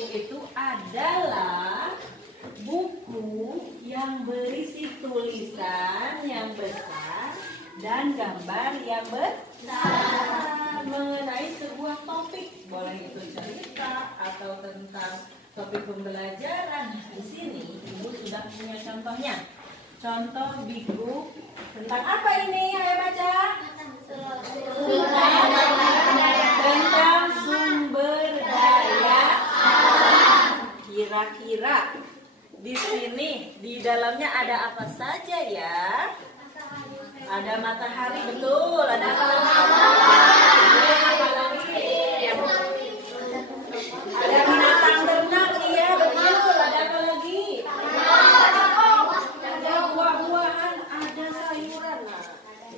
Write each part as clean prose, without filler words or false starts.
Big Book itu adalah buku yang berisi tulisan yang besar dan gambar yang besar mengenai sebuah topik. Boleh itu cerita atau tentang topik pembelajaran. Di sini Ibu sudah punya contohnya. Contoh Big Book tentang apa ini? Ayo baca. Tentang sumber daya alam. Kira-kira di sini di dalamnya ada apa saja ya? Ada matahari, betul. Ada apa lagi? Ada binatang ternak, iya betul. Ada apa lagi? Ada buah-buahan, ada sayuran. Nah,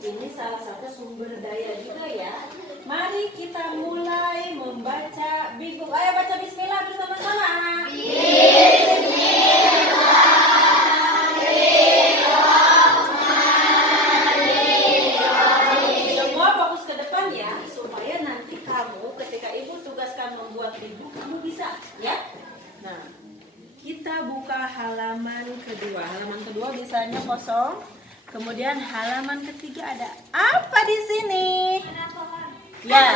ini salah satu sumber daya juga ya. Mari kita mulai membaca Big Book. Ayo baca Bismillah bersama-sama. Semua fokus ke depan ya, supaya nanti kamu ketika Ibu tugaskan membuat Big Book, kamu bisa ya. Nah, kita buka halaman kedua. Halaman kedua bisanya kosong. Kemudian halaman ketiga ada apa di sini? Ya,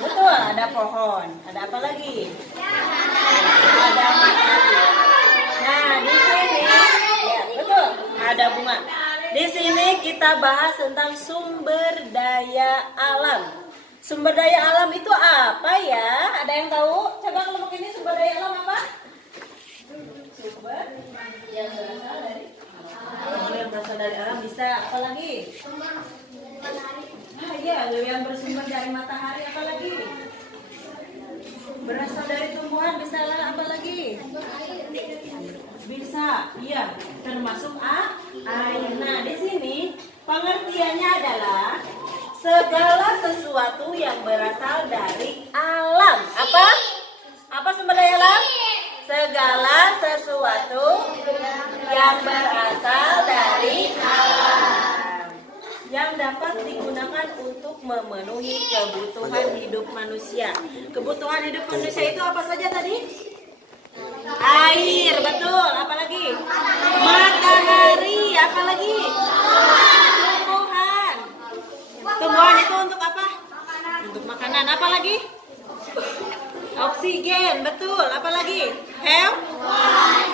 betul, ada pohon. Ada apa lagi? Ada matahari. Nah, di sini, ya betul, ada bunga. Di sini kita bahas tentang sumber daya alam. Sumber daya alam itu apa ya? Ada yang tahu? Coba kelompok ini sumber daya alam apa? Sumber yang berasal dari yang berasal dari alam. Bisa apa lagi? Nah, iya, yang bersumber dari matahari. Apa lagi? Berasal dari tumbuhan. Bisa apa lagi? Bisa, iya, termasuk air. Nah, di sini pengertiannya adalah segala sesuatu yang berasal dari alam. Apa? Apa sumber daya alam? Segala sesuatu yang berasal dari alam, yang dapat digunakan untuk memenuhi kebutuhan hidup manusia. Kebutuhan hidup manusia itu apa saja tadi? Air, betul. Apalagi? Matahari. Apalagi? Tumbuhan. Tumbuhan itu untuk apa? Untuk makanan. Apalagi? Oksigen, betul. Apalagi? Hewan.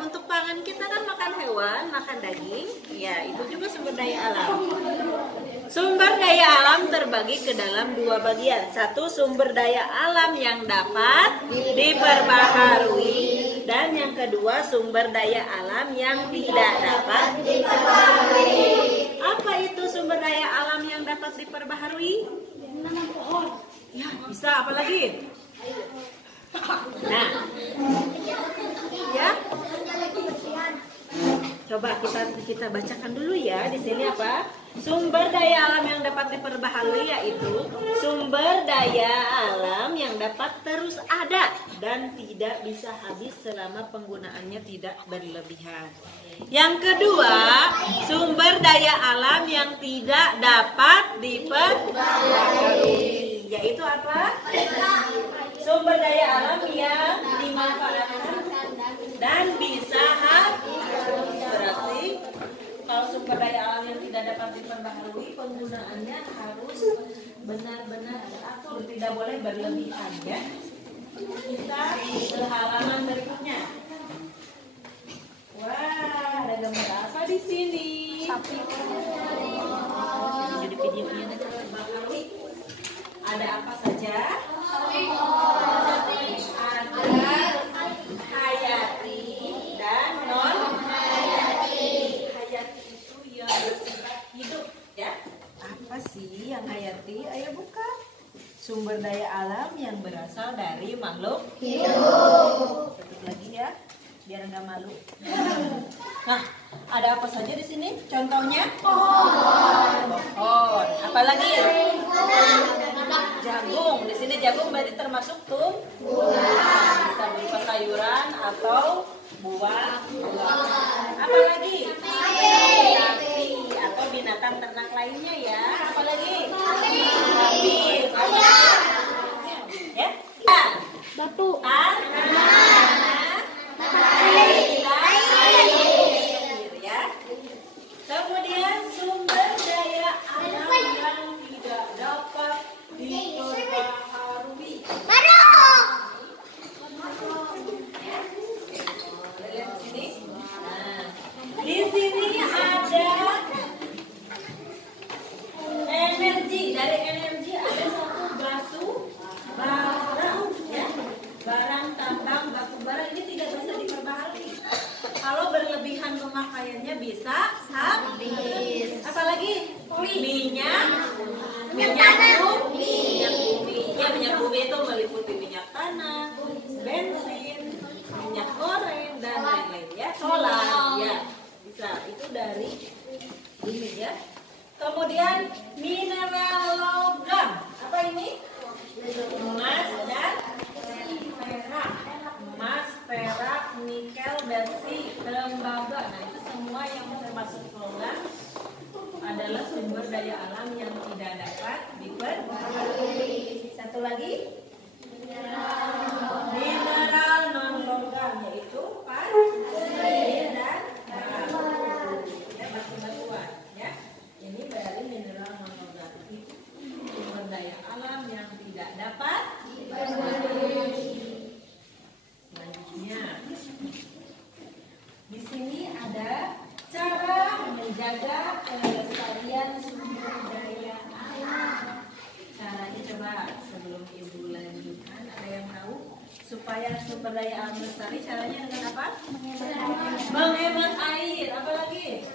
Untuk pangan kita kan makan hewan, makan daging. Ya, itu juga sumber daya alam. Sumber daya alam terbagi ke dalam dua bagian. Satu, sumber daya alam yang dapat diperbaharui, dan yang kedua, sumber daya alam yang tidak dapat diperbaharui. Apa itu sumber daya alam yang dapat diperbaharui? Menanam pohon. Ya, bisa. Apa lagi? Nah, ya. Coba kita bacakan dulu ya. Di sini apa? Sumber daya alam yang dapat diperbaharui yaitu sumber daya alam yang dapat terus ada dan tidak bisa habis selama penggunaannya tidak berlebihan. Yang kedua, sumber daya alam yang tidak dapat diperbaharui yaitu apa? Sumber daya alam yang dimanfaatkan dan bisa habis. Berarti kalau sumber daya alam yang tidak dapat diperbaharui, penggunaannya harus benar-benar teratur, tidak boleh berlebihan ya. Kita ke halaman berikutnya. Wah, ada gambar apa di sini? Jadi videonya terbaharui. Ada apa saja? Ada hayati dan non hayati. Hayati itu yang bersifat hidup ya. Apa sih yang hayati? Ayo buka. Sumber daya alam yang berasal dari makhluk hidup. Tutup lagi ya, biar nggak malu. Nah, ada apa saja di sini? Contohnya pohon. Pohon. Apalagi? Jagung. Di sini jagung berarti termasuk tumbuhan. Bisa berupa sayuran atau buah. Apalagi? Sapi atau binatang ternak lainnya ya. Apalagi? Sapi. Ya. Batu. bisa habis. Apalagi minyak bumi. Ya, minyak bumi itu meliputi minyak tanah, bensin, minyak goreng dan lain-lain ya. Solar ya. Bisa itu dari bumi ya. Kemudian mineral logam. Apa ini? Emas dan perak. Emas, perak, nikel, besi, tembaga. Nah, itu semua yang termasuk logam adalah sumber daya alam yang tidak dapat diperbarui. Satu lagi, mineral non logam yaitu pasir dan batu. Kita batu-batuan, ya. Ini dari mineral non logam itu sumber daya alam yang tidak dapat diperbarui. Selanjutnya, di sini ada cara menjaga kelestarian sumber daya alam. Caranya coba sebelum ibu lanjutkan, ada yang tahu supaya sumber daya alam lestari caranya dengan apa? Menghemat air. Apa lagi?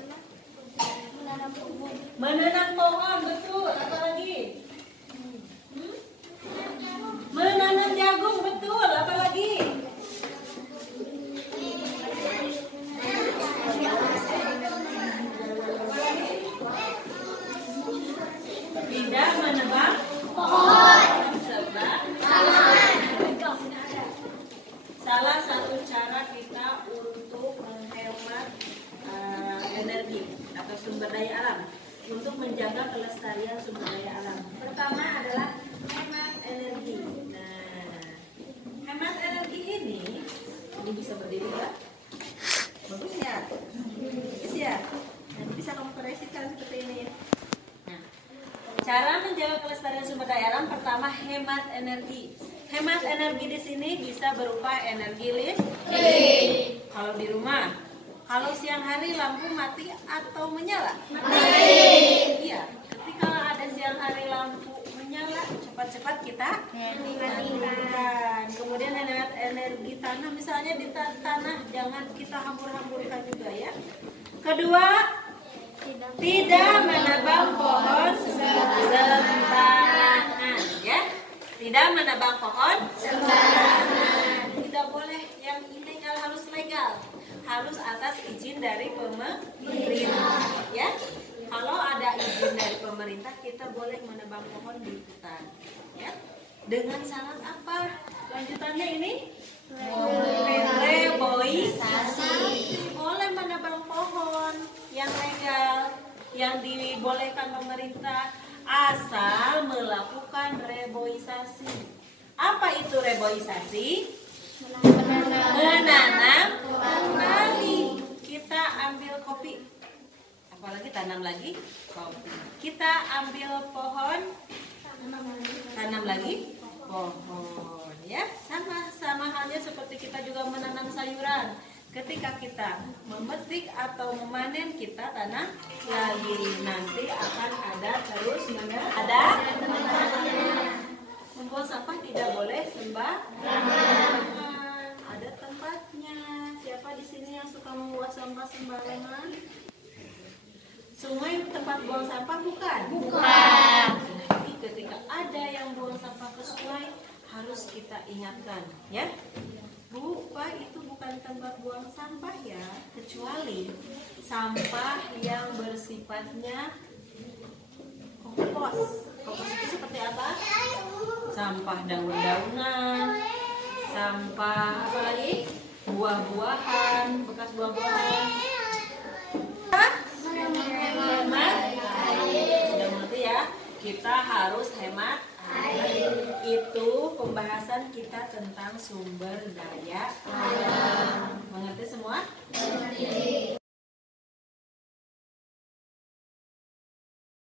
Menanam pohon, betul. Apa lagi? Menanam jagung, betul. Apa lagi? Tidak menebang pohon sebab salah satu cara kita untuk menghemat energi atau sumber daya alam untuk menjaga kelestarian sumber daya alam. Pertama adalah hemat energi. Nah, hemat energi ini bisa berdiri ya. Bagus ya? Bagus ya? Nanti bisa kamu koreksikan seperti ini ya. Nah, cara menjaga kelestarian sumber daya alam pertama hemat energi. Hemat energi di sini bisa berupa energi listrik. Kalau di rumah, kalau siang hari lampu mati atau menyala? Mati. Iya. Ketika ada siang hari lampu menyala, cepat-cepat kita matikan. Kemudian hemat energi tanah, misalnya di tanah jangan kita hambur-hamburkan juga ya. Kedua, tidak menebang pohon sembarangan ya. Tidak menebang pohon sembarangan. Tidak boleh yang ilegal, harus legal. Harus atas izin dari pemerintah ya. Kalau ada izin dari pemerintah kita boleh menebang pohon di hutan ya. Dengan syarat apa? Lanjutannya ini reboisasi. Boleh menebang pohon yang legal, yang dibolehkan pemerintah asal melakukan reboisasi. Apa itu reboisasi? Menanam kembali. Kita ambil kopi, apalagi tanam lagi kopi. Kita ambil pohon, tanam lagi pohon ya. Sama halnya seperti kita juga menanam sayuran. Ketika kita memetik atau memanen, kita tanam lagi. Nanti akan ada terus ada membuang sampah tidak boleh sembarangan. Ada tempatnya. Siapa di sini yang suka membuang sampah sembarangan? Sungai tempat buang sampah bukan? Bukan. Jadi ketika ada yang buang sampah ke sungai harus kita ingatkan, ya. Bu, Pak, itu bukan tempat buang sampah ya, kecuali sampah yang bersifatnya kompos. Kompos itu seperti apa? Sampah daun-daunan, sampah apa lagi? Buah-buahan, bekas buah-buahan. Hemat air. Sudah mengerti ya? Kita harus hemat air. Itu pembahasan kita tentang sumber daya alam. Mengerti semua?